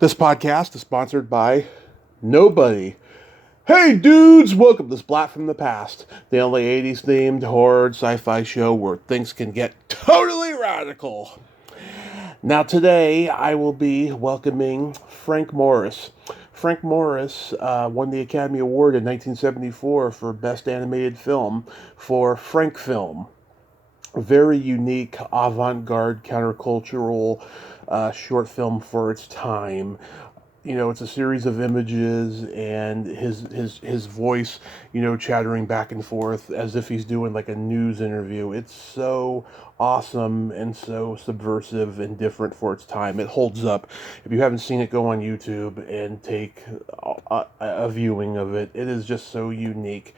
This podcast is sponsored by nobody. Hey dudes, welcome to Splat from the Past, the only 80s themed horror sci-fi show where things can get totally radical. Now today I will be welcoming Frank Mouris. Frank Mouris won the Academy Award in 1974 for Best Animated Film for Frank Film. A very unique, avant-garde, countercultural short film for its time. It's a series of images and his voice, chattering back and forth as if he's doing like a news interview. It's so awesome and so subversive and different for its time. It holds up. If you haven't seen it, go on YouTube and take a viewing of it. It is just so unique.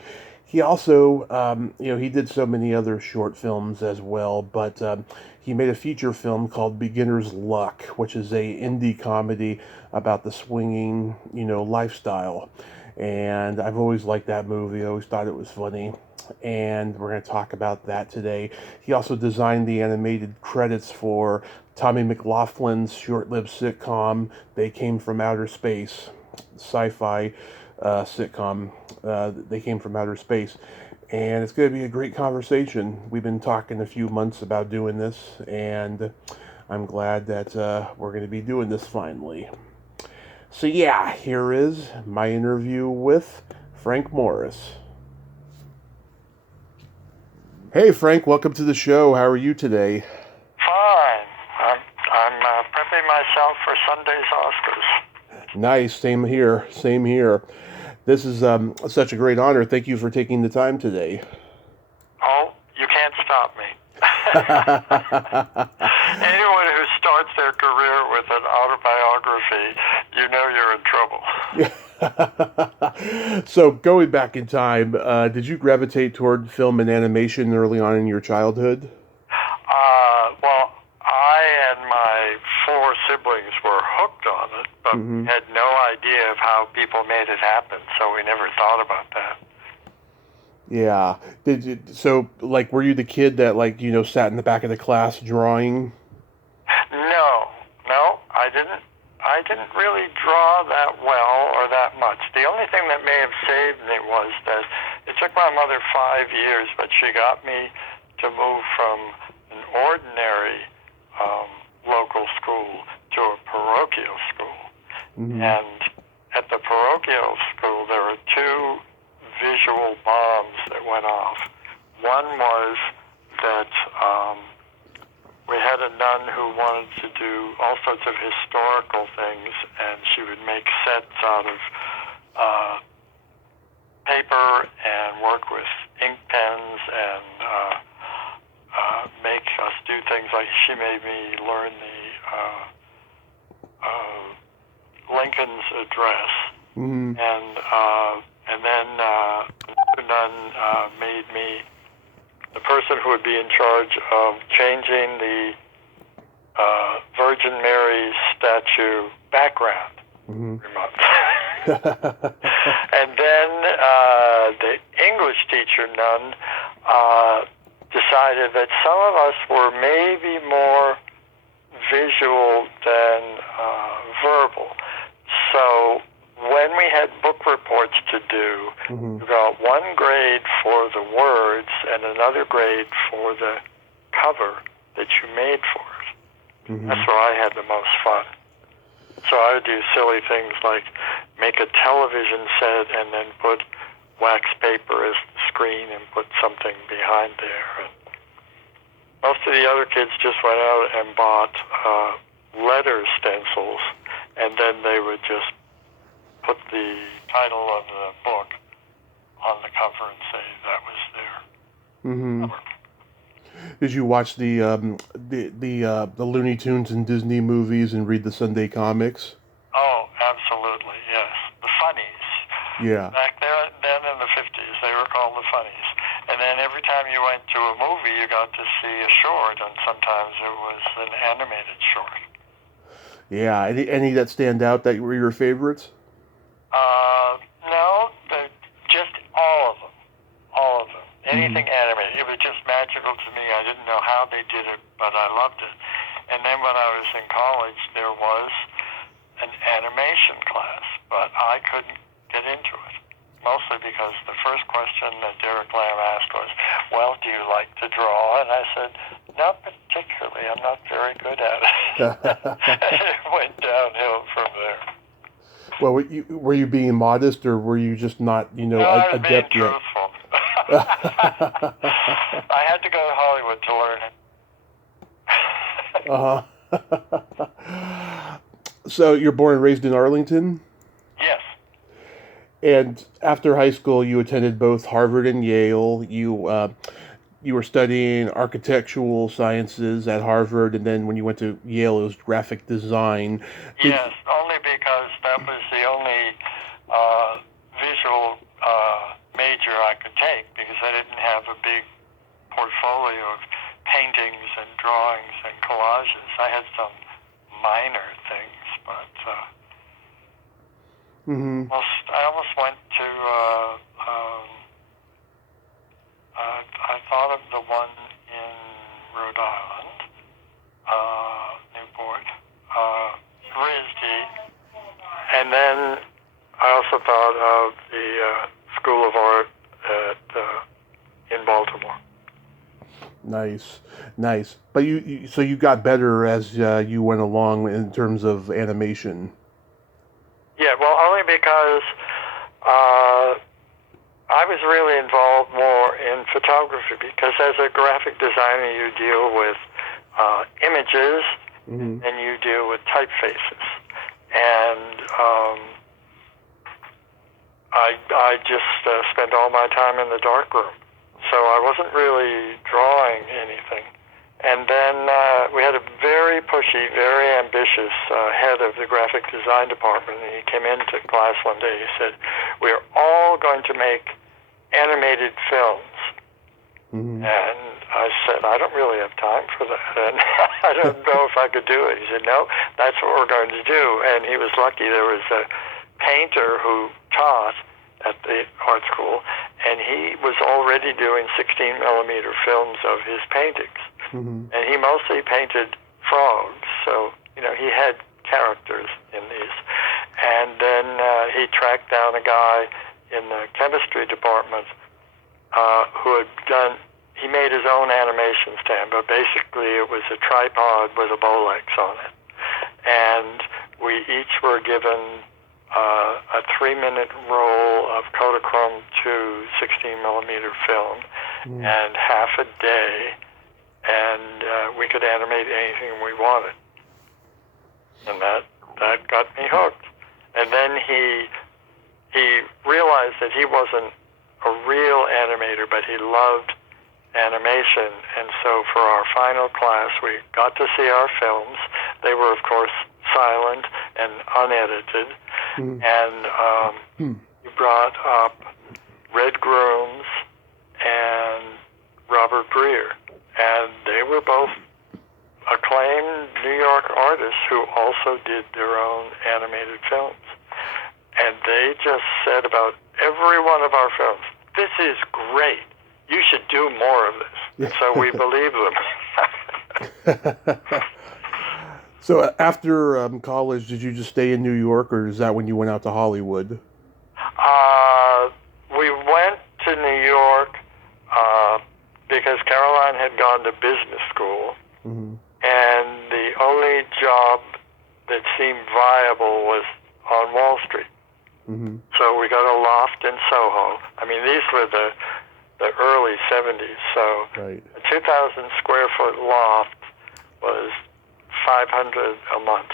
He also, he did so many other short films as well, but he made a feature film called Beginner's Luck, which is a indie comedy about the swinging, lifestyle. And I've always liked that movie. I always thought it was funny. And we're going to talk about that today. He also designed the animated credits for Tommy McLaughlin's short-lived sitcom, They Came from Outer Space, sci-fi sitcom. They Came from Outer Space. And it's going to be a great conversation. We've been talking a few months about doing this, and I'm glad that we're going to be doing this finally. So yeah, here is my interview with Frank Mouris. Hey Frank, welcome to the show. How are you today? Fine. I'm prepping myself for Sunday's Oscars. Nice. Same here. Same here. This is such a great honor. Thank you for taking the time today. Oh, you can't stop me. Anyone who starts their career with an autobiography, you know you're in trouble. So going back in time, did you gravitate toward film and animation early on in your childhood? Well, I and my four siblings were hooked on it, but had no idea of how people made it happen, so we never thought about that. Yeah. Were you the kid that, sat in the back of the class drawing? No, I didn't really draw that well or that much. The only thing that may have saved me was that it took my mother 5 years, but she got me to move from an ordinary local school to a parochial school. And at the parochial school, there were two visual bombs that went off. One was that we had a nun who wanted to do all sorts of historical things, and she would make sets out of paper and work with ink pens and make us do things like she made me learn the Lincoln's address, and then another nun made me the person who would be in charge of changing the Virgin Mary statue background every month. And then the English teacher nun decided that some of us were maybe more visual than verbal. So when we had book reports to do, you got one grade for the words and another grade for the cover that you made for it. That's where I had the most fun. So I would do silly things like make a television set and then put wax paper as the screen and put something behind there. And most of the other kids just went out and bought letter stencils, and then they would just put the title of the book on the cover and say that was their cover. Did you watch the Looney Tunes and Disney movies and read the Sunday comics? Oh, absolutely, yes. The funnies. Yeah. Back then in the 50s, they were called the funnies. And then every time you went to a movie, you got to see a short, and sometimes it was an animated short. Yeah. Any that stand out that were your favorites? No, just all of them. All of them. Anything animated. It was just magical to me. I didn't know how they did it, but I loved it. And then when I was in college, there was an I couldn't get into it. Mostly because the first question that Derek Lamb asked was, well, do you like to draw? And I said, not particularly. I'm not very good at it. And it went downhill from there. Well, were you being modest, or were you just not, No, I was being adept yet? truthful. I had to go to Hollywood to learn it. So you're born and raised in Arlington? Yes. And after high school, you attended both Harvard and Yale. You were studying architectural sciences at Harvard, and then when you went to Yale, it was graphic design. Yes, only because that was the only visual major I could take, because I didn't have a big portfolio of paintings and drawings and collages. I had some minor things, but I almost went to, I thought of the one in Rhode Island, Newport, RISD, and then I also thought of the School of Art in Baltimore. Nice. But so you got better as you went along in terms of animation. Yeah, well, only because I was really involved more in photography, because as a graphic designer you deal with images and you deal with typefaces. And I just spent all my time in the darkroom. So I wasn't really drawing anything. And then we had a very pushy, very ambitious head of the graphic design department, and he came into class one day. He said, we're all going to make animated films. And I said, I don't really have time for that, and I don't know if I could do it. He said, no, that's what we're going to do. And he was lucky. There was a painter who taught at the art school, and he was already doing 16-millimeter films of his paintings. And he mostly painted frogs, so, he had characters in these. And then he tracked down a guy in the chemistry department who he made his own animation stand, but basically it was a tripod with a Bolex on it. And we each were given a 3-minute roll of Kodachrome 2 16-millimeter film and half a day, and we could animate anything we wanted. And that got me hooked. And then he realized that he wasn't a real animator, but he loved animation. And so for our final class, we got to see our films. They were, of course, silent and unedited. And he brought up Red Grooms and Robert Greer. And they were both acclaimed New York artists who also did their own animated films. And they just said about every one of our films, this is great. You should do more of this. And so we believe them. So after college, did you just stay in New York, or is that when you went out to Hollywood? We went to New York because Caroline had gone to business school, and the only job that seemed viable was on Wall Street. So we got a loft in Soho. I mean, these were the early 70s, so a 2,000 square foot loft was $500 a month.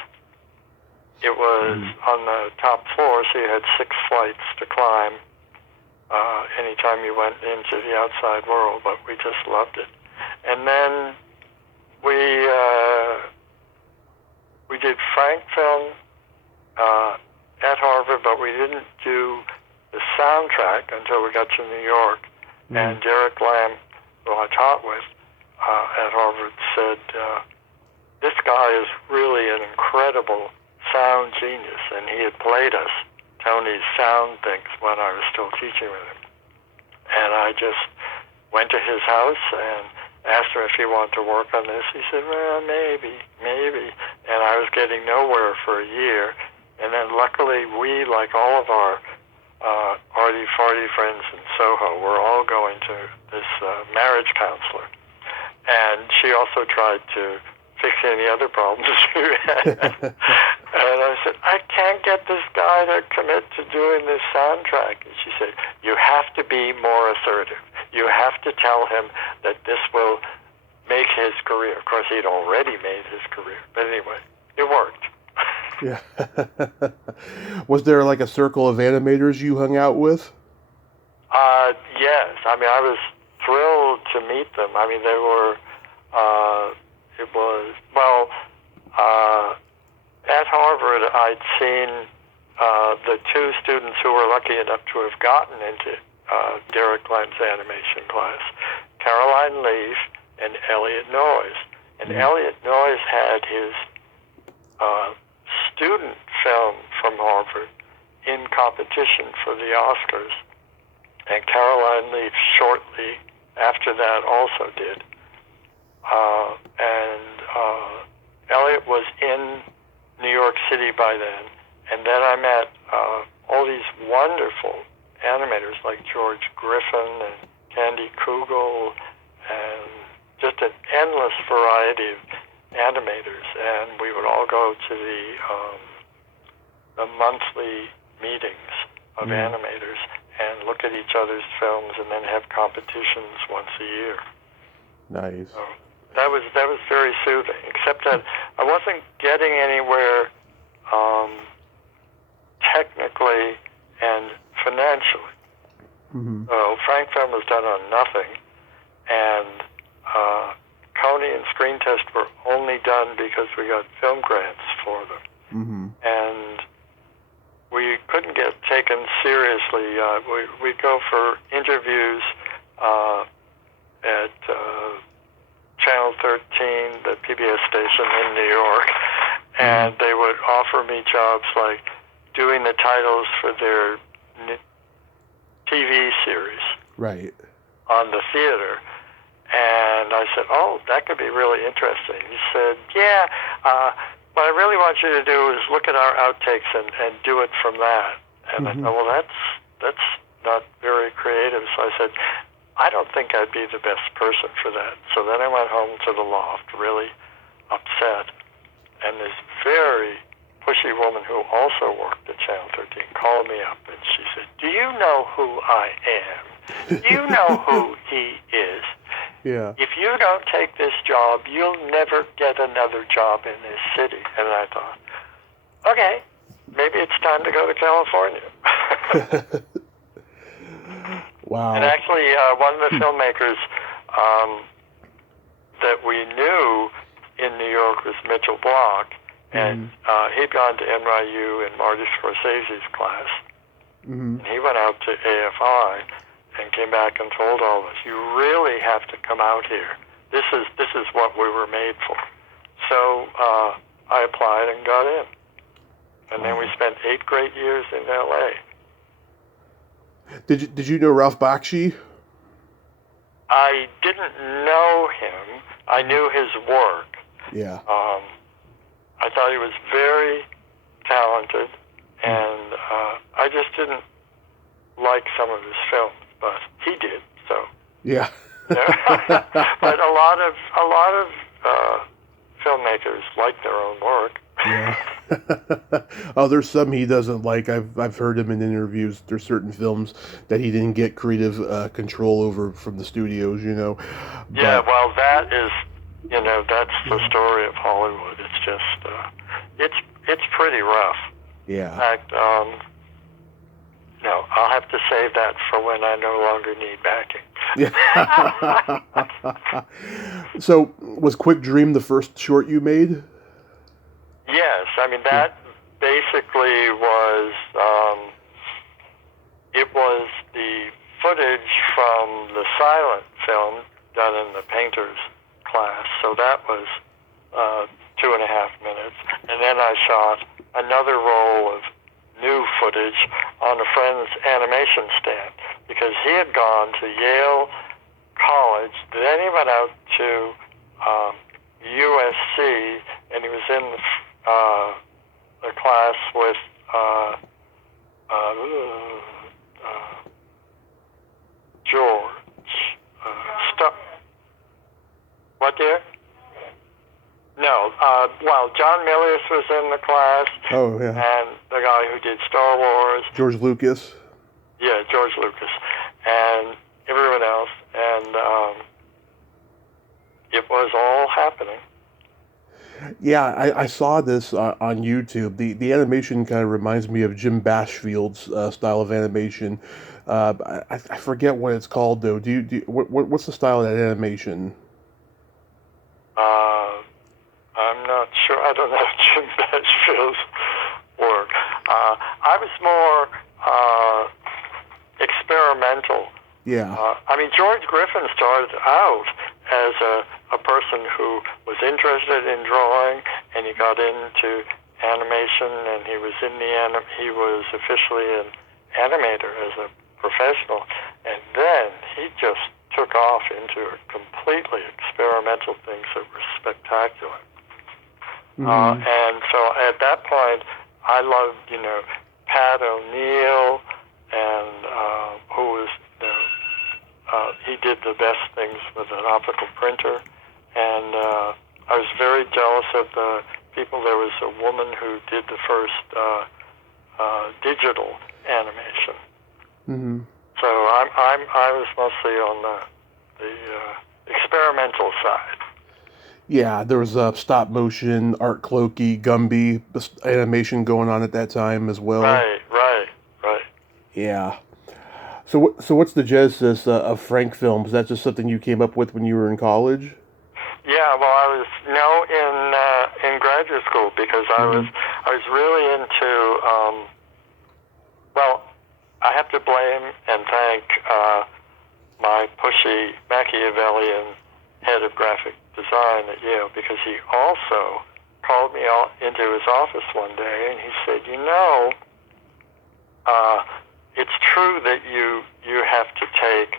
It was on the top floor, so you had 6 flights to climb anytime you went into the outside world, but we just loved it. And then we did Frank film at Harvard, but we didn't do the soundtrack until we got to New York. And Derek Lamb, who I taught with at Harvard, said, this guy is really an incredible sound genius, and he had played us Tony's sound things when I was still teaching with him. And I just went to his house and asked him if he wanted to work on this. He said, well, maybe. And I was getting nowhere for a year. And then luckily we, like all of our arty-farty friends in Soho, were all going to this marriage counselor. And she also tried to fix any other problems you had. And I said, I can't get this guy to commit to doing this soundtrack. And she said, you have to be more assertive. You have to tell him that this will make his career. Of course, he'd already made his career. But anyway, it worked. Yeah. Was there like a circle of animators you hung out with? Yes. I mean, I was thrilled to meet them. I mean, they were, at Harvard, I'd seen the two students who were lucky enough to have gotten into Derek Glenn's animation class, Caroline Leaf and Elliot Noyes. And Elliot Noyes had his student film from Harvard in competition for the Oscars. And Caroline Leaf shortly after that also did. Elliot was in New York City by then. And then I met all these wonderful animators like George Griffin and Candy Kugel and just an endless variety of animators. And we would all go to the monthly meetings of animators and look at each other's films and then have competitions once a year. Nice. So that was very soothing, except that I wasn't getting anywhere technically and financially. Mm-hmm. So Frank Film was done on nothing, and Coney and Screen Test were only done because we got film grants for them. Mm-hmm. And we couldn't get taken seriously. We'd go for interviews at Channel 13, the PBS station in New York, and they would offer me jobs like doing the titles for their TV series Right. on the theater. And I said, oh, that could be really interesting. He said, yeah, what I really want you to do is look at our outtakes and do it from that. And I thought, well, that's not very creative. So I said, I don't think I'd be the best person for that. So then I went home to the loft, really upset. And this very pushy woman who also worked at Channel 13 called me up and she said, do you know who I am? Do you know who he is? Yeah. If you don't take this job, you'll never get another job in this city. And I thought, okay, maybe it's time to go to California. Wow. And actually, one of the filmmakers that we knew in New York was Mitchell Block, and he'd gone to NYU in Marty Scorsese's class. And he went out to AFI and came back and told all of us, you really have to come out here. This is what we were made for. So I applied and got in. And then we spent 8 great years in L.A. Did you know Ralph Bakshi? I didn't know him. I knew his work. Yeah. I thought he was very talented, and I just didn't like some of his films, but he did. So Yeah. but a lot of filmmakers like their own work. Yeah. Oh, there's some he doesn't like. I've heard him in interviews. There's certain films that he didn't get creative control over from the studios, you know. Yeah, well, that is, that's the story of Hollywood. It's just, it's pretty rough. Yeah. In fact, no, I'll have to save that for when I no longer need backing. So, was Quick Dream the first short you made? Yes, I mean, that basically was, it was the footage from the silent film done in the painter's class, so that was 2.5 minutes. And then I shot another roll of new footage on a friend's animation stand, because he had gone to Yale College, then he went out to USC, and he was in the class with John Milius was in the class, Oh, yeah. and the guy who did Star Wars. George Lucas. Yeah, George Lucas, and everyone else, and it was all happening. Yeah, I saw this on YouTube. The animation kind of reminds me of Jim Bashfield's style of animation. I forget what it's called though. What's the style of that animation? I'm not sure. I don't know Jim Bashfield's work. I was more experimental. Yeah. I mean, George Griffin started out as a person who was interested in drawing, and he got into animation, and he was he was officially an animator as a professional, and then he just took off into completely experimental things that were spectacular. And so at that point, I loved, Pat O'Neill, and who was, he did the best things with an optical printer, and I was very jealous of the people. There was a woman who did the first digital animation. So I was mostly on the experimental side. Yeah, there was stop motion, Art Clokey, Gumby animation going on at that time as well. Right. Yeah. So what's the genesis of Frank Film? Is that just something you came up with when you were in college? Yeah, well, I was in graduate school because I was really into well, I have to blame and thank my pushy Machiavellian head of graphic design at Yale, because he also called me into his office one day and he said, it's true that you have to take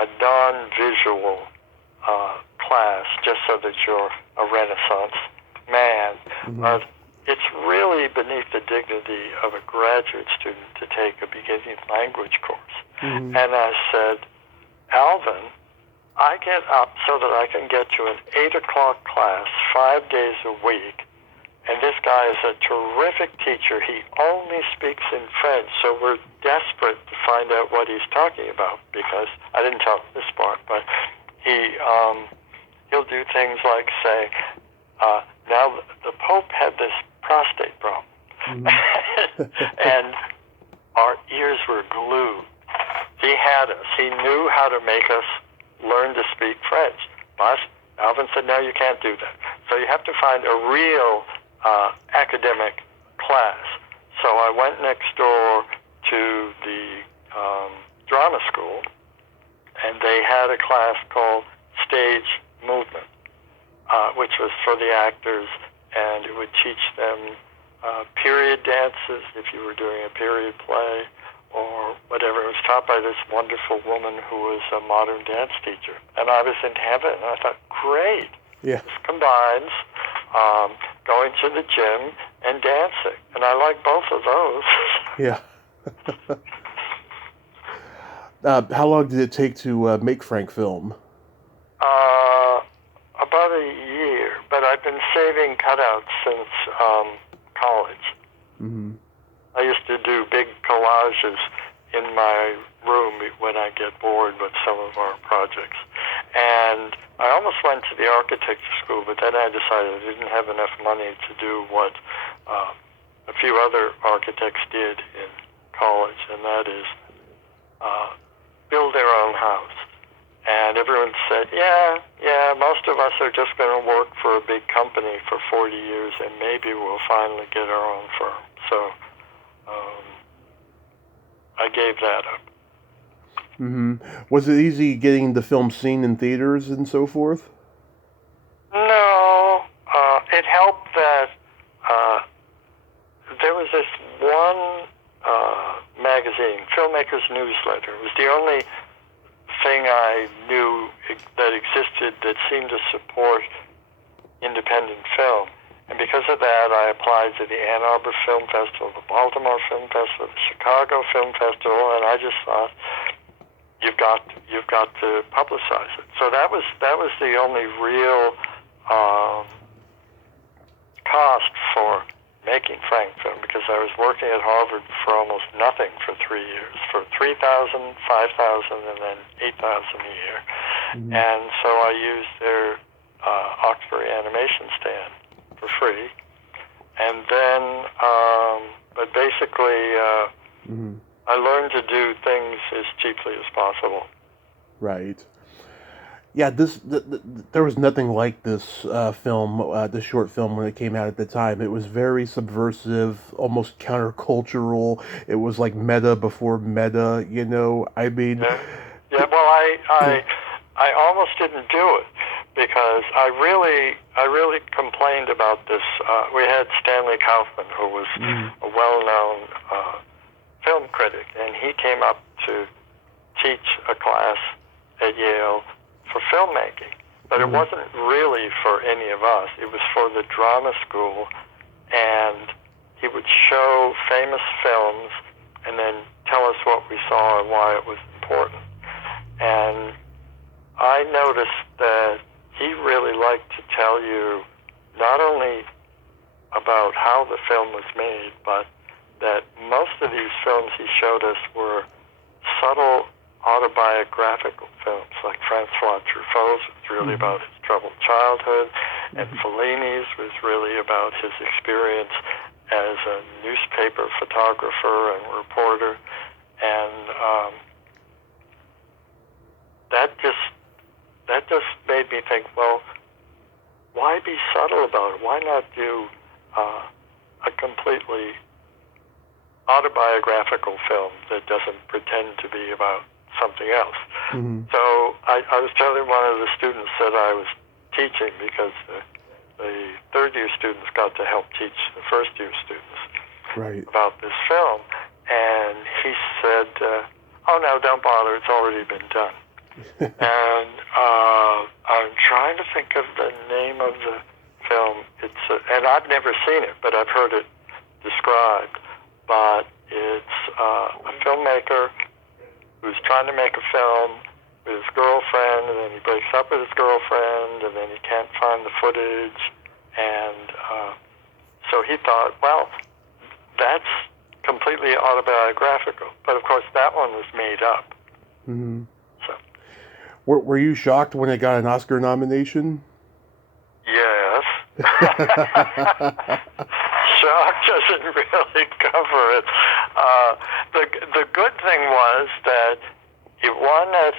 a non-visual class just so that you're a Renaissance man, but it's really beneath the dignity of a graduate student to take a beginning language course. And I said, Alvin, I get up so that I can get to an 8 o'clock class 5 days a week, and this guy is a terrific teacher. He only speaks in French, so we're desperate to find out what he's talking about, because I didn't tell him this part, but he'll do things like say, now the Pope had this prostate problem, and our ears were glued. He had us. He knew how to make us learn to speak French. But Alvin said, no, you can't do that. So you have to find a real academic class. So I went next door to the drama school, and they had a class called Stage Movement, which was for the actors, and it would teach them period dances if you were doing a period play, or whatever. It was taught by this wonderful woman who was a modern dance teacher. And I was in heaven. And I thought, great. Yeah. This combines going to the gym and dancing. And I like both of those. Yeah. How long did it take to make Frank Film? About a year. But I've been saving cutouts since college. I used to do big collages in my room when I get bored with some of our projects. And I almost went to the architecture school, but then I decided I didn't have enough money to do what a few other architects did in college, and that is build their own house. And everyone said, yeah, most of us are just going to work for a big company for 40 years, and maybe we'll finally get our own firm. So I gave that up. Was it easy getting the film seen in theaters and so forth? No. It helped that there was this one magazine, Filmmaker's Newsletter. It was the only thing I knew that existed that seemed to support independent film. And because of that, I applied to the Ann Arbor Film Festival, the Baltimore Film Festival, the Chicago Film Festival, and I just thought, you've got to publicize it. So that was the only real cost for making Frank film, because I was working at Harvard for almost nothing for 3 years, for $3,000, $5,000, and then $8,000 a year. Mm-hmm. And so I used their Oxbury animation stand for free. And then, but basically, mm-hmm. I learned to do things as cheaply as possible. Right. Yeah, there was nothing like this film, this short film when it came out at the time. It was very subversive, almost countercultural. It was like meta before meta, you know. I mean, yeah. Well, I almost didn't do it because I really complained about this. We had Stanley Kaufman, who was a well-known film critic, and he came up to teach a class at Yale for filmmaking, but it wasn't really for any of us. It was for the drama school, and he would show famous films and then tell us what we saw and why it was important. And I noticed that he really liked to tell you not only about how the film was made, but that most of these films he showed us were subtle autobiographical films, like Francois Truffaut's was really about his troubled childhood, and Fellini's was really about his experience as a newspaper photographer and reporter, and that just made me think, well, why be subtle about it? Why not do a completely autobiographical film that doesn't pretend to be about something else? Mm-hmm. So I was telling one of the students that I was teaching, because the third-year students got to help teach the first-year students about this film, and he said, oh, no, don't bother, it's already been done. And I'm trying to think of the name of the film. And I've never seen it, but I've heard it described. But it's a filmmaker who's trying to make a film with his girlfriend, and then he breaks up with his girlfriend, and then he can't find the footage. And so he thought, well, that's completely autobiographical. But of course, that one was made up. Mm-hmm. So, were you shocked when it got an Oscar nomination? Yes. Shock doesn't really cover it. The good thing was that it won at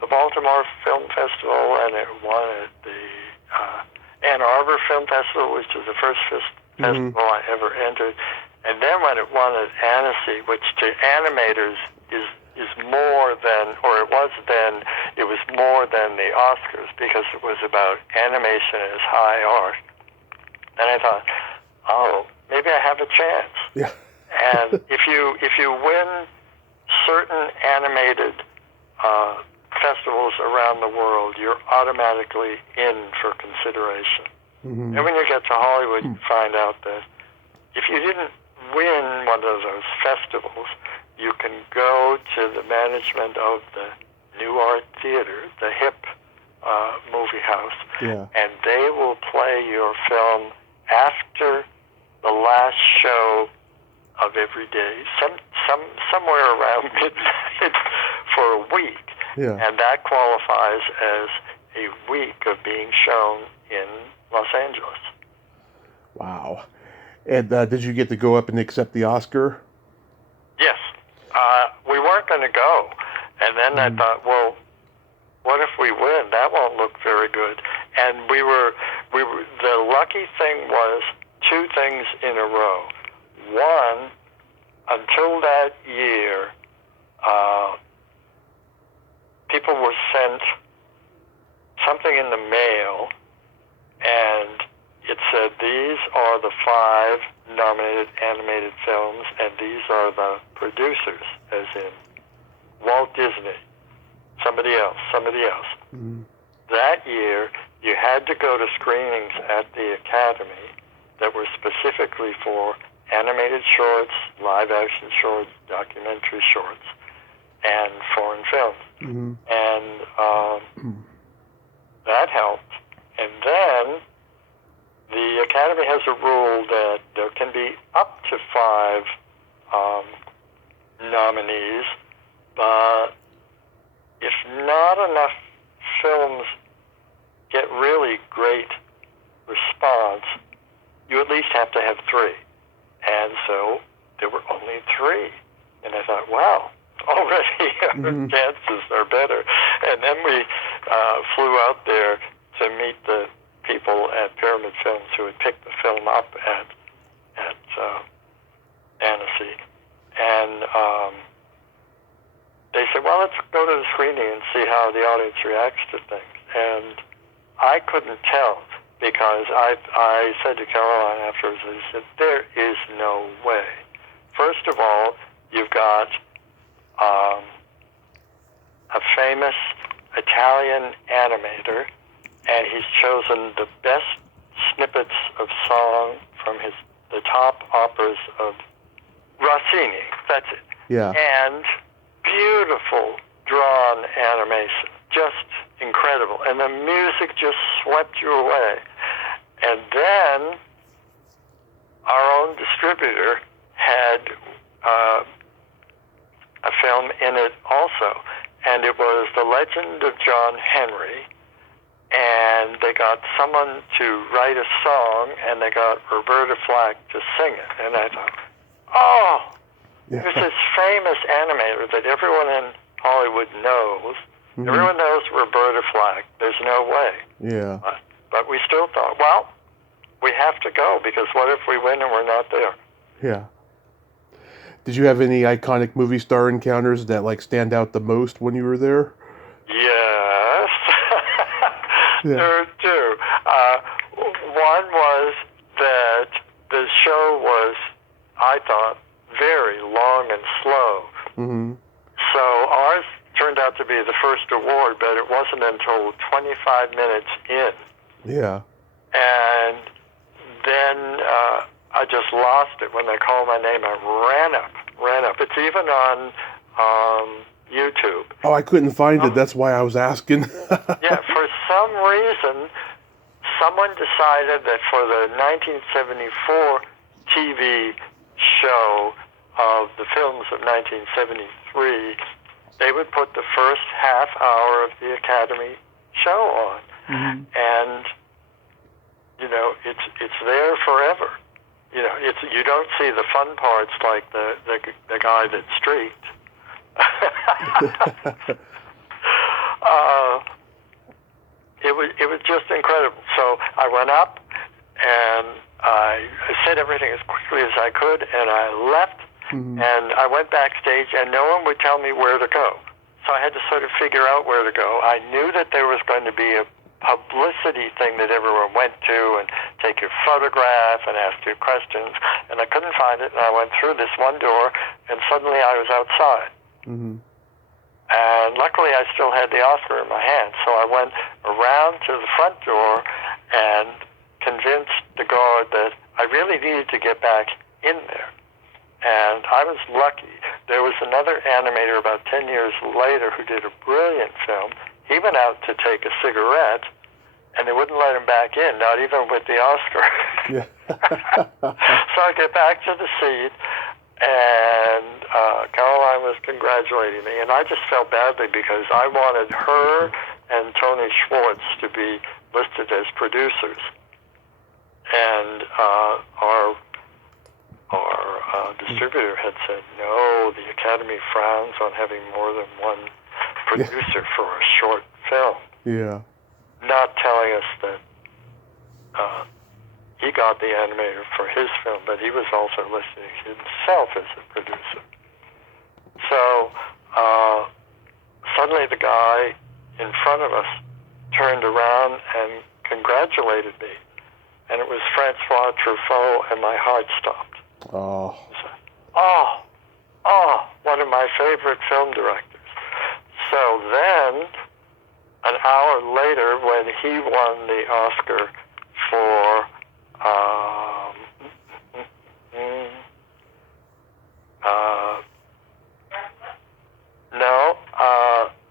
the Baltimore Film Festival, and it won at the Ann Arbor Film Festival, which is the first festival I ever entered. And then when it won at Annecy, which to animators is more than, or it was then, it was more than the Oscars, because it was about animation as high art. And I thought, oh, maybe I have a chance. Yeah. And if you win certain animated festivals around the world, you're automatically in for consideration. Mm-hmm. And when you get to Hollywood, you find out that if you didn't win one of those festivals, you can go to the management of the New Art Theater, the hip movie house, and they will play your film after the last show of every day, somewhere around midnight, for a week. Yeah. And that qualifies as a week of being shown in Los Angeles. Wow. And did you get to go up and accept the Oscar? Yes. We weren't going to go. And then I thought, well, what if we win? That won't look very good. And we were the lucky thing was two things in a row. One, until that year, people were sent something in the mail, and it said, these are the 5 nominated animated films, and these are the producers, as in Walt Disney, somebody else. Mm-hmm. That year, you had to go to screenings at the Academy that were specifically for animated shorts, live-action shorts, documentary shorts, and foreign films. Mm-hmm. And that helped. And then the Academy has a rule that there can be up to 5 nominees, but if not enough films get really great response, you at least have to have 3. And so there were only 3. And I thought, wow, already our chances are better. And then we flew out there to meet the people at Pyramid Films who had picked the film up at Annecy. And they said, well, let's go to the screening and see how the audience reacts to things. And I couldn't tell, because I said to Caroline afterwards, I said, there is no way. First of all, you've got a famous Italian animator, and he's chosen the best snippets of song from the top operas of Rossini. That's it. Yeah. And beautiful drawn animation. Just incredible. And the music just swept you away. And then our own distributor had a film in it also. And it was The Legend of John Henry. And they got someone to write a song, and they got Roberta Flack to sing it. And I thought, oh, there's this famous animator that everyone in Hollywood knows. Mm-hmm. Everyone knows Roberta Flack. There's no way. Yeah. But we still thought, well, we have to go, because what if we win and we're not there? Yeah. Did you have any iconic movie star encounters that stand out the most when you were there? Yes. Yeah. There are 2. One was that the show was, I thought, very long and slow. Mm-hmm. So ours turned out to be the first award, but it wasn't until 25 minutes in. Yeah. And then I just lost it when they called my name. I ran up. It's even on YouTube. Oh, I couldn't find it. That's why I was asking. Yeah, for some reason, someone decided that for the 1974 TV show of the films of 1973, they would put the first half hour of the Academy show on. Mm-hmm. And, it's there forever. You don't see the fun parts like the guy that streaked. It was just incredible. So I went up and I said everything as quickly as I could, and I left. Mm-hmm. And I went backstage, and no one would tell me where to go. So I had to sort of figure out where to go. I knew that there was going to be a publicity thing that everyone went to and take your photograph and ask you questions, and I couldn't find it, and I went through this one door, and suddenly I was outside. Mm-hmm. And luckily I still had the Oscar in my hand, so I went around to the front door and convinced the guard that I really needed to get back in there. And I was lucky. There was another animator about 10 years later who did a brilliant film. He went out to take a cigarette, and they wouldn't let him back in, not even with the Oscar. Yeah. So I get back to the seat, and Caroline was congratulating me, and I just felt badly because I wanted her and Tony Schwartz to be listed as producers. And our distributor had said, no, the Academy frowns on having more than one producer for a short film. Yeah. Not telling us that he got the animator for his film, but he was also listing himself as a producer. So suddenly the guy in front of us turned around and congratulated me. And it was Francois Truffaut, and my heart stopped. Oh. One of my favorite film directors. So then, an hour later, when he won the Oscar for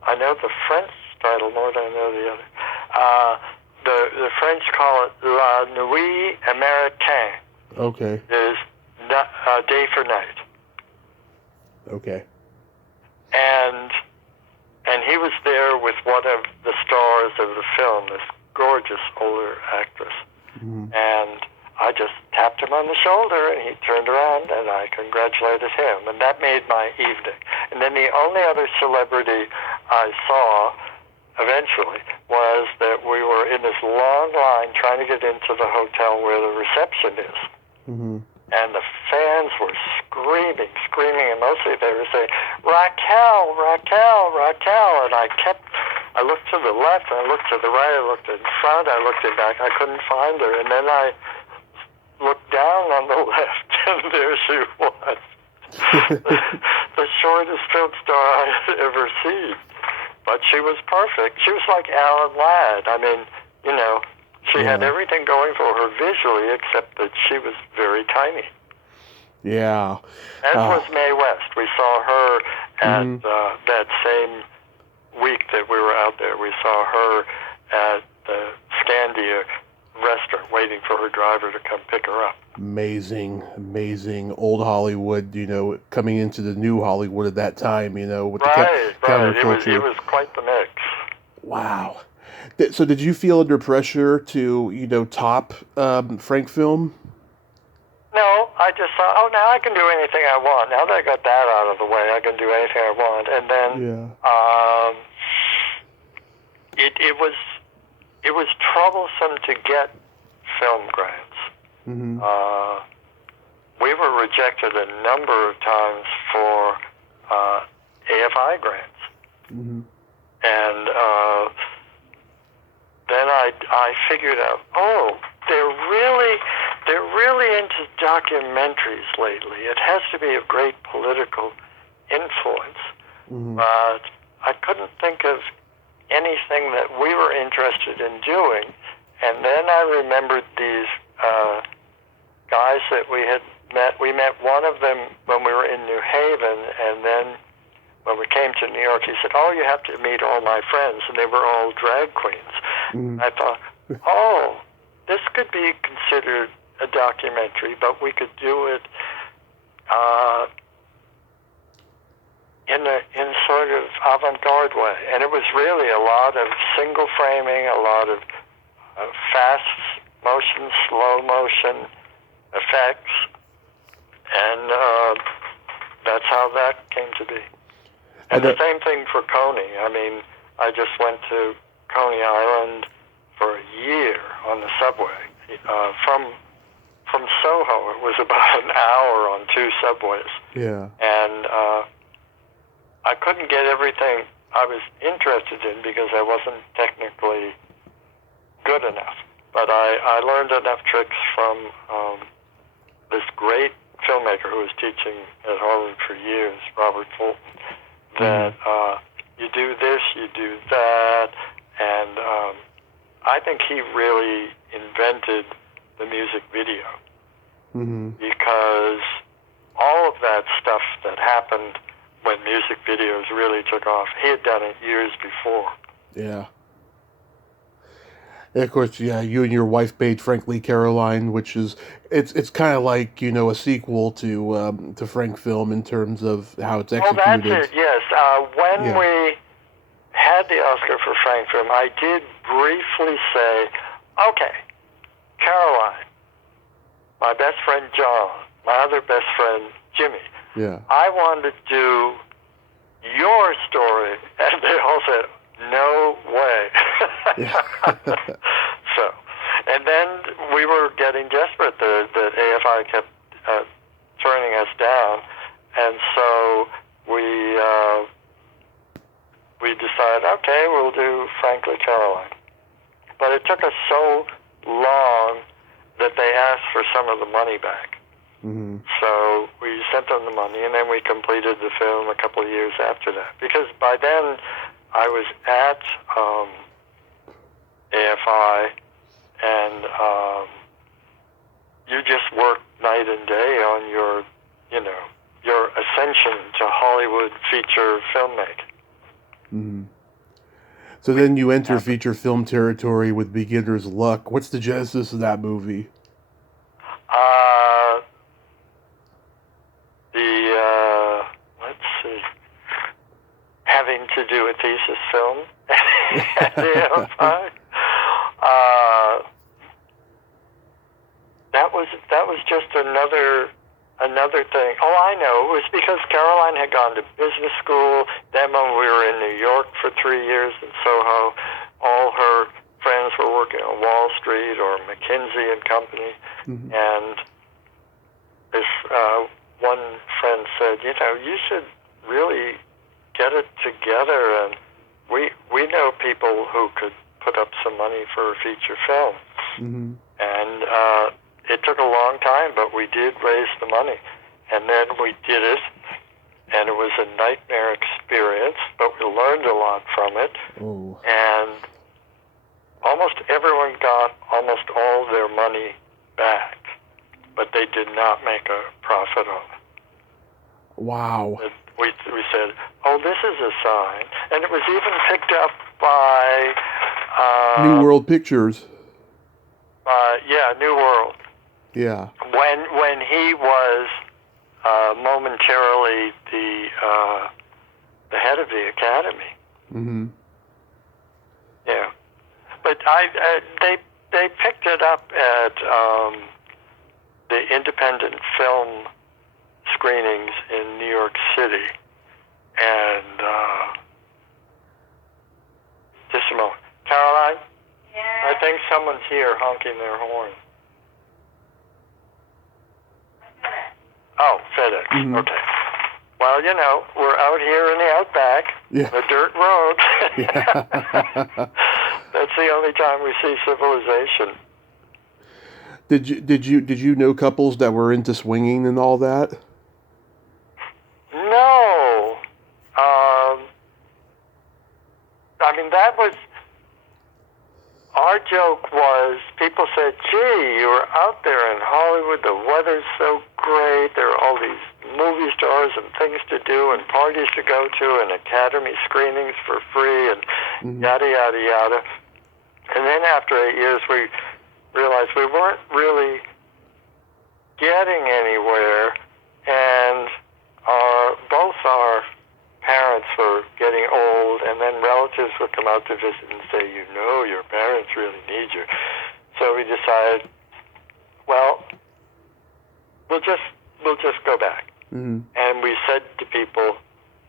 I know the French title more than I know the other. The Americain Okay. is Day for Night. Okay. And he was there with one of the stars of the film, this gorgeous older actress. Mm-hmm. And I just tapped him on the shoulder, and he turned around, and I congratulated him. And that made my evening. And then the only other celebrity I saw eventually was that we were in this long line trying to get into the hotel where the reception is. Mm-hmm. And the fans were screaming, and mostly they were saying, Raquel, Raquel, Raquel. And I looked to the left, I looked to the right, I looked in front, I looked in back, I couldn't find her. And then I looked down on the left, and there she was. The shortest film star I had ever seen. But she was perfect. She was like Alan Ladd. I mean, you know, she had everything going for her visually, except that she was very tiny. Yeah. As was Mae West. We saw her at that same week that we were out there. We saw her at the Scandia restaurant waiting for her driver to come pick her up. Amazing old Hollywood, you know, coming into the new Hollywood at that time, you know, with the counterculture. It was quite the mix. Wow. So did you feel under pressure to, you know, top Frank film? No, I just thought, oh, now I can do anything I want. Now that I got that out of the way, I can do anything I want. And then it was troublesome to get film grants. Mm-hmm. We were rejected a number of times for AFI grants. Mm-hmm. And then I figured out, oh, they're really into documentaries lately. It has to be of great political influence. Mm-hmm. But I couldn't think of anything that we were interested in doing. And then I remembered these guys that we had met. We met one of them when we were in New Haven, and then when we came to New York, he said, oh, you have to meet all my friends, and they were all drag queens. Mm-hmm. I thought, oh, this could be considered a documentary, but we could do it in a sort of avant-garde way. And it was really a lot of single framing, a lot of fast motion, slow motion effects, and that's how that came to be. And the same thing for Coney. I mean, I just went to Coney Island for a year on the subway. From Soho, it was about an hour on 2 subways. Yeah. And I couldn't get everything I was interested in because I wasn't technically good enough. But I learned enough tricks from this great filmmaker who was teaching at Harvard for years, Robert Fulton, that you do this, you do that, and I think he really invented the music video. Mm-hmm. Because all of that stuff that happened when music videos really took off, he had done it years before. Yeah. And of course, yeah, you and your wife made Frankly Caroline, which is it's kind of like, you know, a sequel to Frank film in terms of how it's executed. Oh, that's it. Yes. When we had the Oscar for Frank film, I did briefly say, "Okay, Caroline, my best friend John, my other best friend Jimmy. Yeah. I want to do your story," and they all said, "No way." So, and then we were getting desperate. The AFI kept turning us down, and so we decided, okay, we'll do Frankly Caroline. But it took us so long that they asked for some of the money back. Mm-hmm. So we sent them the money, and then we completed the film a couple of years after that. Because by then, I was at AFI, and you just work night and day on your ascension to Hollywood feature filmmaking. Mm-hmm. So then you enter feature film territory with Beginner's Luck. What's the genesis of that movie? Let's see, having to do a thesis film at the MFI. That was just another thing. Oh, I know. It was because Caroline had gone to business school. Then when we were in New York for 3 years in Soho, all her friends were working on Wall Street or McKinsey and Company. Mm-hmm. And this one friend said, you should really get it together. And we know people who could put up some money for a feature film. Mm-hmm. And it took a long time, but we did raise the money. And then we did it, and it was a nightmare experience, but we learned a lot from it. Ooh. And almost everyone got almost all their money back, but they did not make a profit on it. Wow. We said, oh, this is a sign. And it was even picked up by... New World Pictures. New World. Yeah. When he was momentarily the head of the Academy. Mm-hmm. Yeah, but they picked it up at the independent film screenings in New York City, and just a moment, Caroline. Yeah. I think someone's here honking their horn. Oh, FedEx. Mm-hmm. Okay. Well, we're out here in the outback, the dirt road. Yeah. That's the only time we see civilization. Did you know couples that were into swinging and all that? No. That was... Our joke was, people said, gee, you were out there in Hollywood, the weather's so great, there are all these movie stars and things to do and parties to go to and Academy screenings for free and yada, yada, yada. And then after 8 years, we realized we weren't really getting anywhere, and both our parents were getting old, and then relatives would come out to visit and say, your parents really need you. So we decided, well, we'll just go back. Mm-hmm. And we said to people,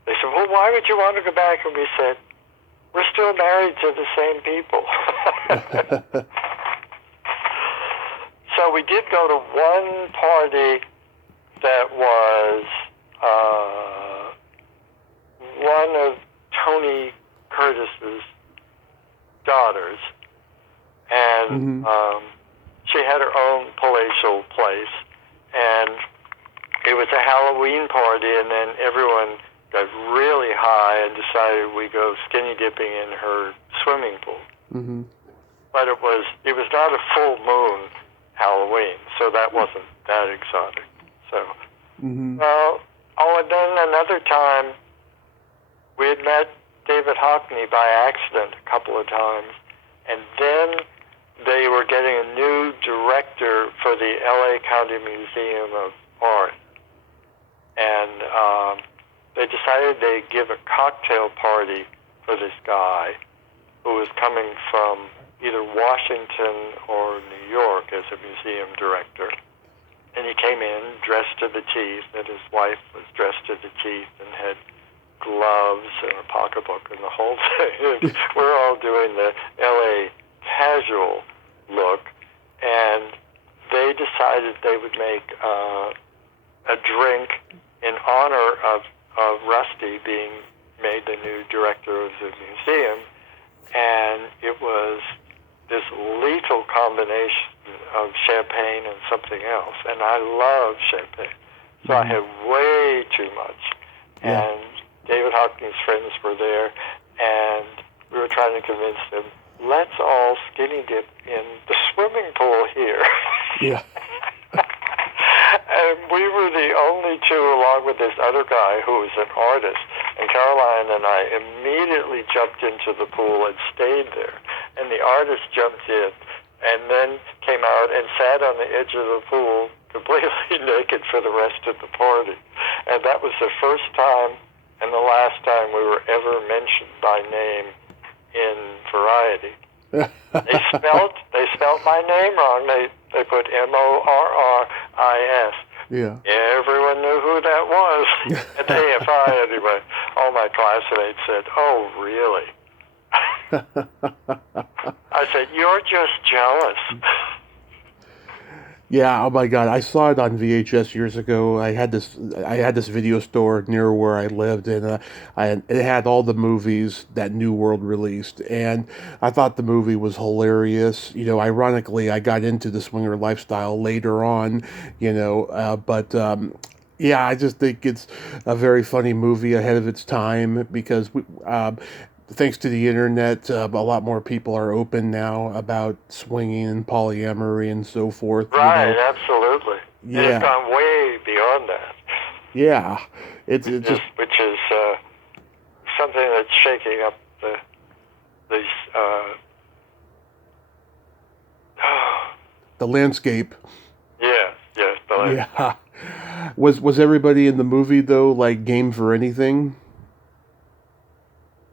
they said, well, why would you want to go back? And we said, we're still married to the same people. So we did go to one party that was one of Tony Curtis's daughters, and she had her own palatial place, and it was a Halloween party, and then everyone got really high and decided we go skinny dipping in her swimming pool. Mm-hmm. But it was not a full moon Halloween, so that wasn't that exotic. So, and then another time, we had met David Hockney by accident a couple of times, and then they were getting a new director for the LA County Museum of Art. And they decided they'd give a cocktail party for this guy who was coming from either Washington or New York as a museum director. And he came in dressed to the teeth, and his wife was dressed to the teeth and had gloves and a pocketbook and the whole thing. We're all doing the LA casual look, and they decided they would make a drink in honor of Rusty being made the new director of the museum, and it was this lethal combination of champagne and something else, and I love champagne, so I had way too much, and David Hockney's friends were there, and we were trying to convince them, let's all skinny dip in the swimming pool here. Yeah. And we were the only two, along with this other guy who was an artist, and Caroline and I immediately jumped into the pool and stayed there. And the artist jumped in, and then came out and sat on the edge of the pool completely naked for the rest of the party. And that was the first time and the last time we were ever mentioned by name in Variety. They spelled my name wrong. They put Morris. Yeah. Everyone knew who that was at AFI anyway. All my classmates said, "Oh, really?" I said, "You're just jealous." Yeah, oh my God, I saw it on VHS years ago. I had this video store near where I lived, and it had all the movies that New World released, and I thought the movie was hilarious. You know, ironically, I got into the swinger lifestyle later on, but yeah, I just think it's a very funny movie ahead of its time because thanks to the internet, a lot more people are open now about swinging and polyamory and so forth. Right, absolutely. Yeah. And it's gone way beyond that. Yeah, which is something that's shaking up the landscape. Yes, the landscape. Yeah. Was everybody in the movie though like game for anything?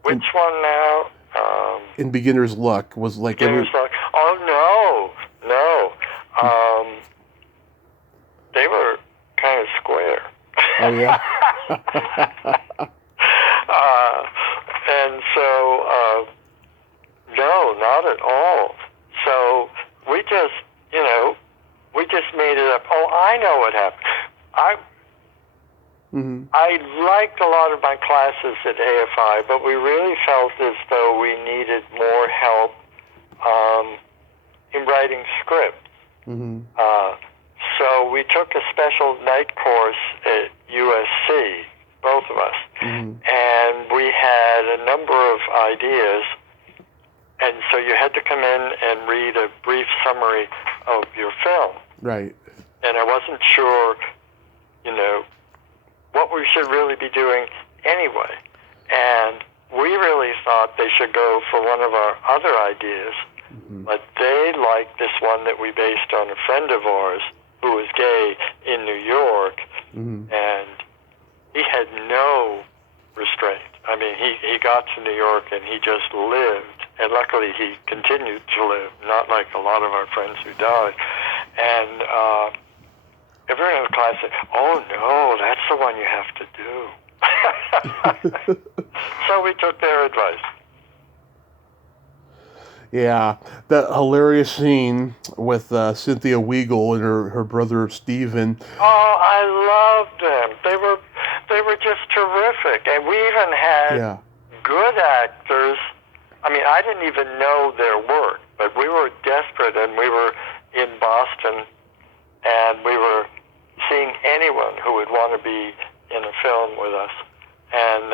Which one now? In Beginner's Luck was like Beginner's Luck. Oh no. They were kind of square. Oh yeah. And so no, not at all. So we just made it up. Oh, I know what happened. I liked a lot of my classes at AFI, but we really felt as though we needed more help in writing scripts. So we took a special night course at USC, both of us, and we had a number of ideas, and so you had to come in and read a brief summary of your film. Right. And I wasn't sure, what we should really be doing anyway. And we really thought they should go for one of our other ideas, but they liked this one that we based on a friend of ours who was gay in New York, and he had no restraint. I mean, he got to New York and he just lived, and luckily he continued to live, not like a lot of our friends who died. And everyone in the class said, "Oh no, that's the one you have to do." So we took their advice. Yeah, that hilarious scene with Cynthia Weigel and her brother Steven. Oh, I loved them. They were just terrific, and we even had good actors. I mean, I didn't even know their work, but we were desperate, and we were in Boston, and we were seeing anyone who would want to be in a film with us, and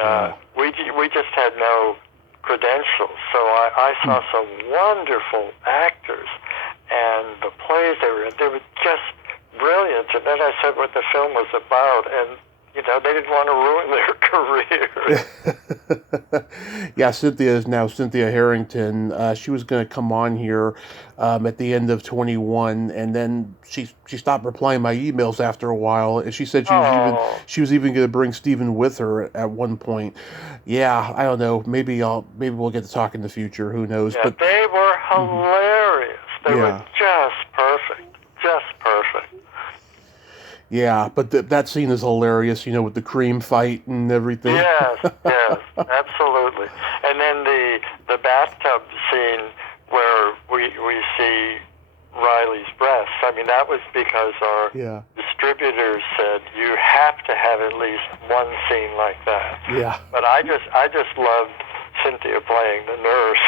we just had no credentials. So I saw some wonderful actors, and the plays they were just brilliant. And then I said what the film was about, and they didn't want to ruin their career. Yeah, Cynthia is now Cynthia Harrington. She was going to come on here at the end of 21, and then she stopped replying my emails after a while. And she said she was even going to bring Steven with her at one point. Yeah, I don't know. Maybe we'll get to talk in the future. Who knows? Yeah, but they were hilarious. They were just perfect. Yeah, but that scene is hilarious, with the cream fight and everything. Yes, absolutely. And then the bathtub scene where we see Riley's breasts. I mean, that was because our distributors said you have to have at least one scene like that. Yeah. But I just loved Cynthia playing the nurse.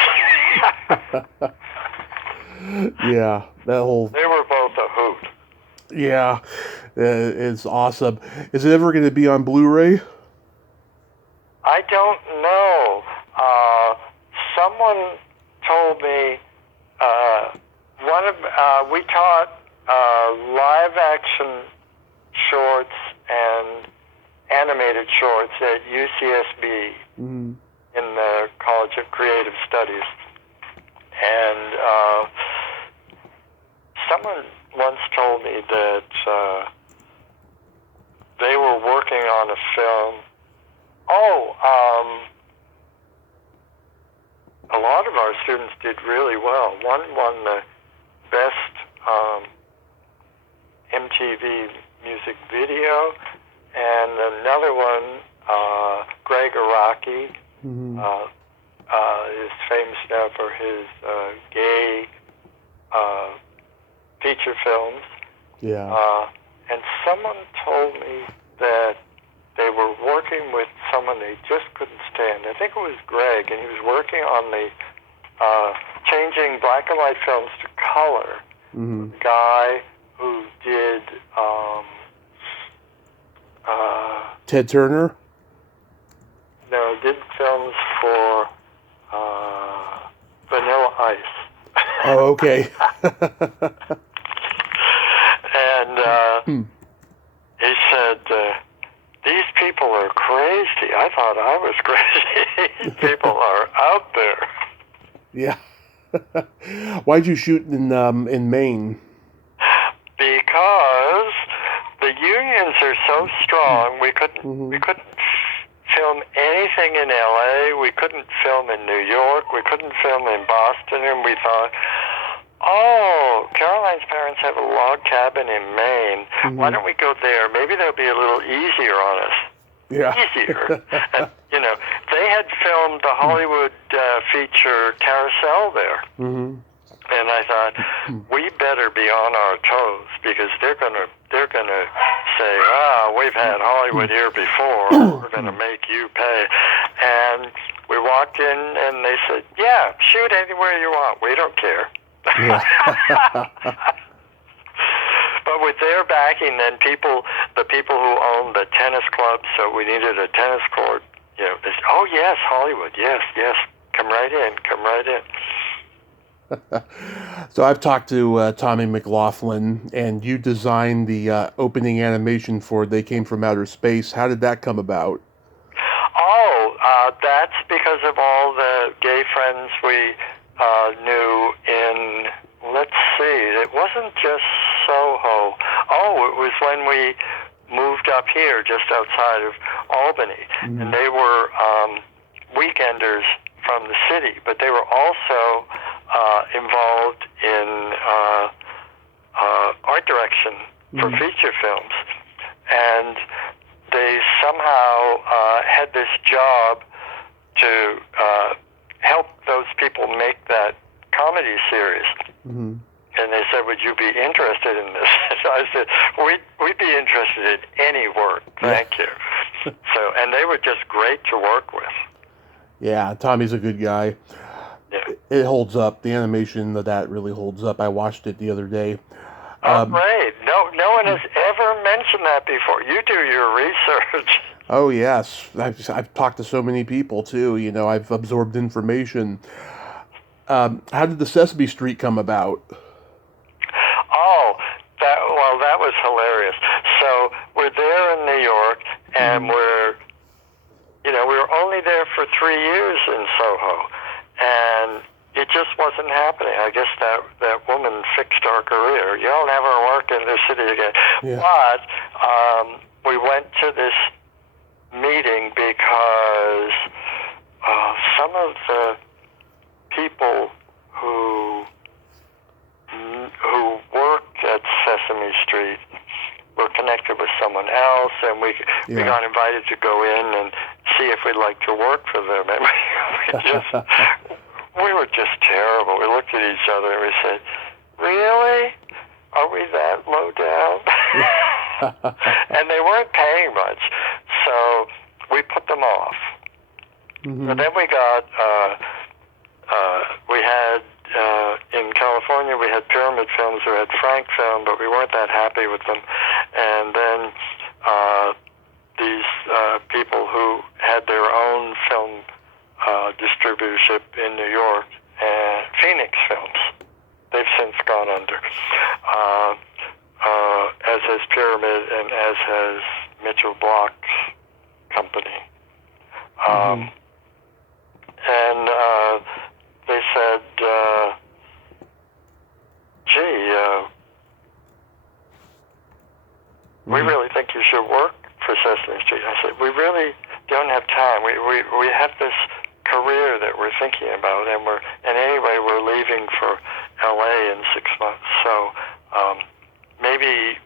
Yeah, that whole. They were both a hoot. Yeah, it's awesome. Is it ever going to be on Blu-ray? I don't know. Someone told me we taught live-action shorts and animated shorts at UCSB in the College of Creative Studies, and someone once told me that they were working on a film. A lot of our students did really well. One won the best MTV music video, and another one, Greg Araki, is famous now for his gay feature films. Yeah. And someone told me that they were working with someone they just couldn't stand. I think it was Greg, and he was working on the changing black and white films to color. The guy who did Ted Turner? no, did films for Vanilla Ice. Oh, okay. And he said, these people are crazy. I thought I was crazy. These people are out there. Yeah. Why'd you shoot in Maine? Because the unions are so strong, we couldn't film anything in LA, we couldn't film in New York, we couldn't film in Boston, and we thought, Caroline's parents have a log cabin in Maine. Why don't we go there? Maybe they'll be a little easier on us. Yeah. Easier. And, they had filmed the Hollywood feature Carousel there. And I thought, we better be on our toes, because they're gonna say, we've had Hollywood here before, we're gonna make you pay. And we walked in and they said, yeah, shoot anywhere you want, we don't care. Yeah. But with their backing, then the people who owned the tennis club, so we needed a tennis court, they said, oh yes, Hollywood, yes, come right in. So I've talked to Tommy McLaughlin, and you designed the opening animation for They Came From Outer Space. How did that come about? That's because of all the gay friends we knew in, let's see, it wasn't just Soho. It was when we moved up here just outside of Albany. And they were weekenders from the city, but they were also involved in art direction for feature films. And they somehow had this job to help those people make that comedy series. And they said, would you be interested in this? So I said, we'd be interested in any work. Thank you. So, and they were just great to work with. Yeah, Tommy's a good guy. Yeah. It holds up. The animation of that really holds up. I watched it the other day. Great. No one has ever mentioned that before. You do your research. Oh, yes. I've talked to so many people, too. I've absorbed information. How did the Sesame Street come about? That was hilarious. So we're there in New York, and we were only there for 3 years in Soho, and it just wasn't happening. I guess that woman fixed our career. You'll never work in this city again. Yeah. But we went to this meeting because some of the people who worked at Sesame Street were connected with someone else, and we got invited to go in and see if we'd like to work for them. And we were just terrible. We looked at each other and we said, really? Are we that low down? And they weren't paying much, so we put them off. But then we got, we had, in California, we had Pyramid Films, we had Frank Film, but we weren't that happy with them. And then these people who had their own film distributorship in New York, and Phoenix Films, they've since gone under, as has Pyramid and as has Mitchell Bloch's company. And they said, gee, we really think you should work for Sesame Street. I said, we really don't have time. We have this career that we're thinking about, and anyway, we're leaving for LA in 6 months. So maybe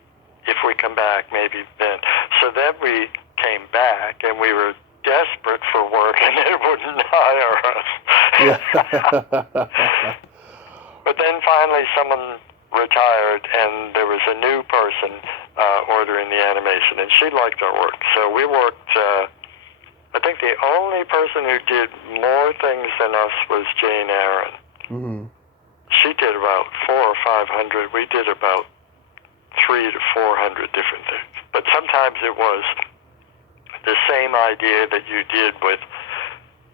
if we come back, maybe then. So then we came back, and we were desperate for work, and they wouldn't hire us. Yeah. But then finally someone retired, and there was a new person ordering the animation, and she liked our work. So we worked, I think the only person who did more things than us was Jane Aaron. Mm-hmm. She did about 400 or 500. We did about 300 to 400 different things. But sometimes it was the same idea that you did with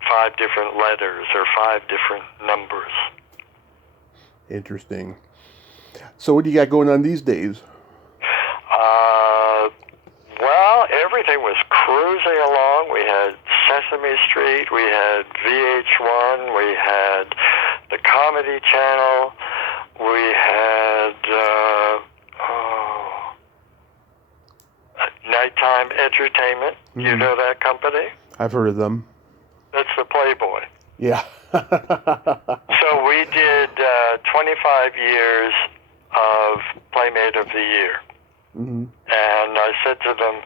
5 different letters or 5 different numbers. Interesting. So what do you got going on these days? Well, everything was cruising along. We had Sesame Street, we had VH1, we had the Comedy Channel, we had Nighttime Entertainment. Mm-hmm. You know that company? I've heard of them. That's the Playboy. Yeah. So we did 25 years of Playmate of the Year. Mm-hmm. And I said to them,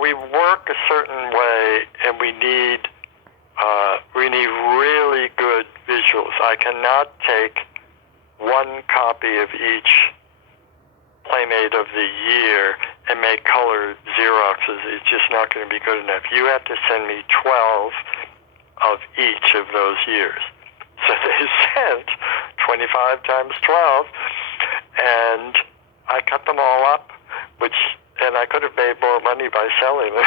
we work a certain way, and we need really good visuals. I cannot take one copy of each Playmate of the Year and make color Xeroxes. It's just not going to be good enough. You have to send me 12 of each of those years. So they sent 25 times 12, and I cut them all up, and I could have made more money by selling them.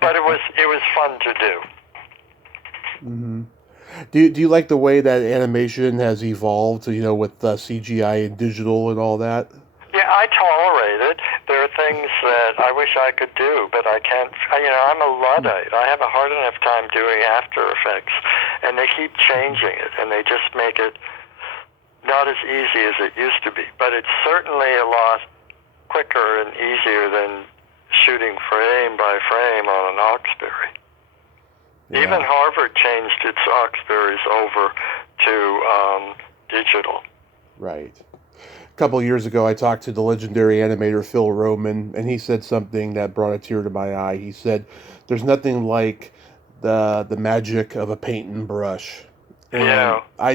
But it was fun to do. Mm-hmm. Do you like the way that animation has evolved, with CGI and digital and all that? Yeah, I tolerate it. There are things that I wish I could do, but I can't. I'm a Luddite. I have a hard enough time doing After Effects, and they keep changing it, and they just make it not as easy as it used to be. But it's certainly a lot quicker and easier than shooting frame by frame on an Oxberry. Yeah. Even Harvard changed its Oxberries over to digital. Right. A couple of years ago, I talked to the legendary animator Phil Roman, and he said something that brought a tear to my eye. He said, "There's nothing like the magic of a paint and brush." And I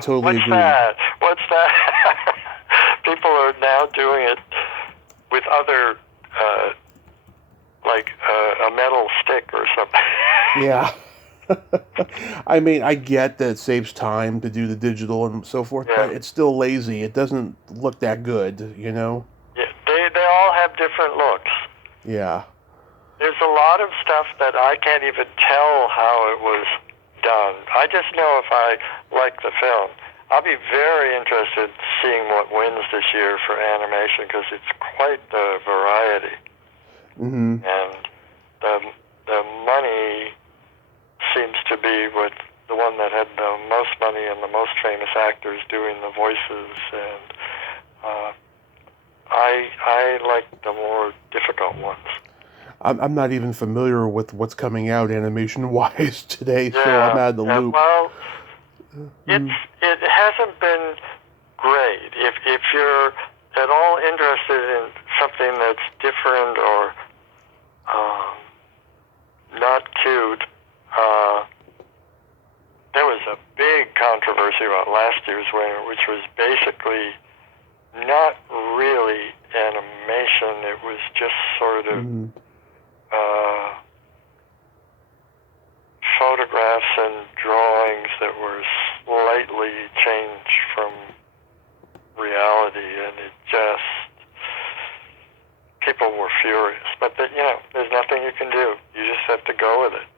totally agree. What's that? People are now doing it with other, like a metal stick or something. Yeah. I mean, I get that it saves time to do the digital and so forth, but it's still lazy. It doesn't look that good, Yeah, they all have different looks. Yeah. There's a lot of stuff that I can't even tell how it was done. I just know if I like the film. I'll be very interested in seeing what wins this year for animation, because it's quite the variety. Mm-hmm. And the money seems to be with the one that had the most money and the most famous actors doing the voices, and I like the more difficult ones. I'm not even familiar with what's coming out animation-wise today, so I'm out of the loop. Well, it hasn't been great. If you're at all interested in something that's different or not cute, there was a big controversy about last year's winner, which was basically not really animation. It was just sort of photographs and drawings that were slightly changed from reality, and it just, people were furious. But there's nothing you can do. You just have to go with it.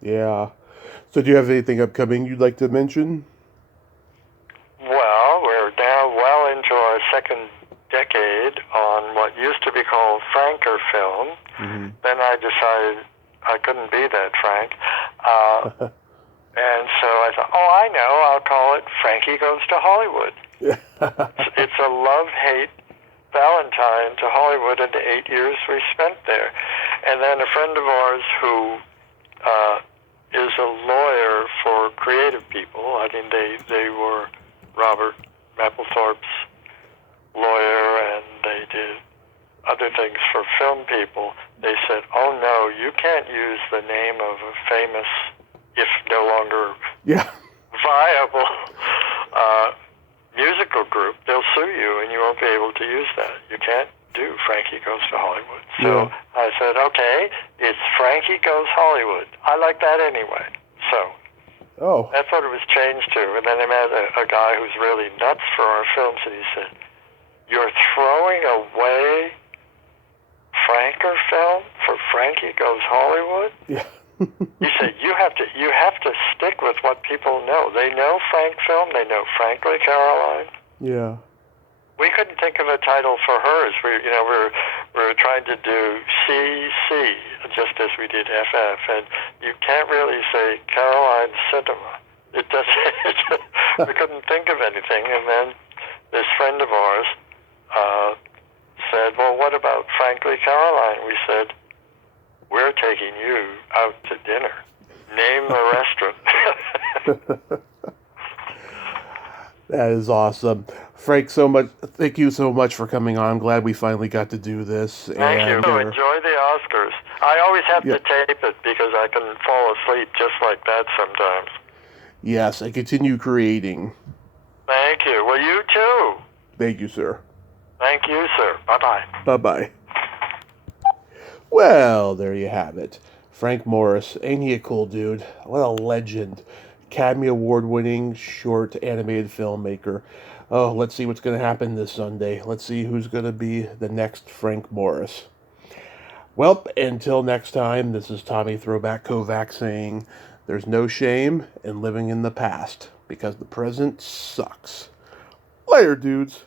Yeah. So do you have anything upcoming you'd like to mention? Well, we're now well into our second decade on what used to be called Franker film. Mm-hmm. Then I decided I couldn't be that frank. And so I thought, oh, I know, I'll call it Frankie Goes to Hollywood. It's a love-hate Valentine to Hollywood and the 8 years we spent there. And then a friend of ours who is a lawyer for creative people, I mean, they were Robert Mapplethorpe's lawyer, and they did other things for film people. They said, oh no, you can't use the name of a famous, if no longer viable musical group. They'll sue you and you won't be able to use that. You can't do Frankie Goes to Hollywood. So I said, okay, it's Frankie Goes Hollywood. I like that anyway. So that's what it was changed to. And then I met a guy who's really nuts for our films, and he said, you're throwing away Franker film for Frankie Goes Hollywood? Yeah. He said, you have to stick with what people know. They know Frank film. They know Frankly Caroline. Yeah. We couldn't think of a title for hers. We're trying to do CC just as we did FF, and you can't really say Caroline Cinema. It doesn't. We couldn't think of anything, and then this friend of ours said, well, what about Frankly Caroline? We said, we're taking you out to dinner. Name the restaurant. That is awesome. Frank, thank you so much for coming on. I'm glad we finally got to do this. Thank you. Enjoy the Oscars. I always have to tape it because I can fall asleep just like that sometimes. Yes, and continue creating. Thank you. Well, you too. Thank you, sir. Thank you, sir. Bye-bye. Bye-bye. Well, there you have it. Frank Mouris. Ain't he a cool dude? What a legend. Academy Award-winning short animated filmmaker. Oh, let's see what's going to happen this Sunday. Let's see who's going to be the next Frank Mouris. Well, until next time, this is Tommy Throwback Kovac saying, there's no shame in living in the past, because the present sucks. Later, dudes.